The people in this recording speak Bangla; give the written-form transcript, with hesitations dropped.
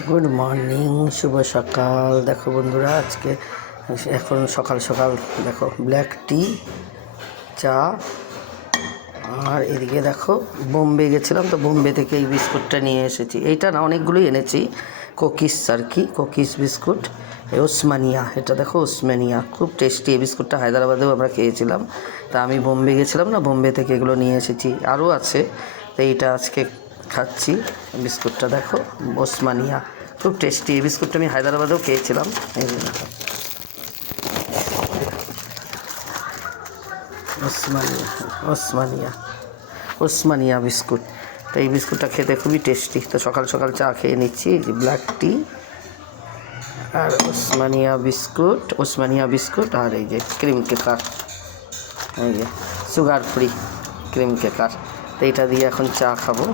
গুড মর্নিং, শুভ সকাল। দেখো বন্ধুরা, আজকে এখন সকাল সকাল দেখো ব্ল্যাক টি, চা, আর এদিকে দেখো বোম্বে গেছিলাম তো বোম্বে থেকে এই বিস্কুটটা নিয়ে এসেছি। এইটা না, অনেকগুলোই এনেছি, কুকিস আর কি, কুকিস বিস্কুট ওসমানিয়া। এটা দেখো ওসমানিয়া, খুব টেস্টি এই বিস্কুটটা। হায়দ্রাবাদেও আমরা খেয়েছিলাম, তা আমি বোম্বে গেছিলাম না, বোম্বে থেকে এগুলো নিয়ে এসেছি। আরও আছে, তো এইটা আজকে খাচ্ছি। বিস্কুটটা দেখো ওসমানিয়া, খুব টেস্টি এই বিস্কুটটা। আমি হায়দ্রাবাদেও খেয়েছিলাম। এই যে দেখো ওসমানিয়া, ওসমানিয়া, ওসমানিয়া বিস্কুট। তো এই বিস্কুটটা খেতে খুবই টেস্টি। তো সকাল সকাল চা খেয়ে নিচ্ছি, এই যে ব্ল্যাক টি আর ওসমানিয়া বিস্কুট, ওসমানিয়া বিস্কুট, আর এই যে ক্রিম কেকার, এই যে সুগার ফ্রি ক্রিম কেকার। তো এইটা দিয়ে এখন চা খাবো।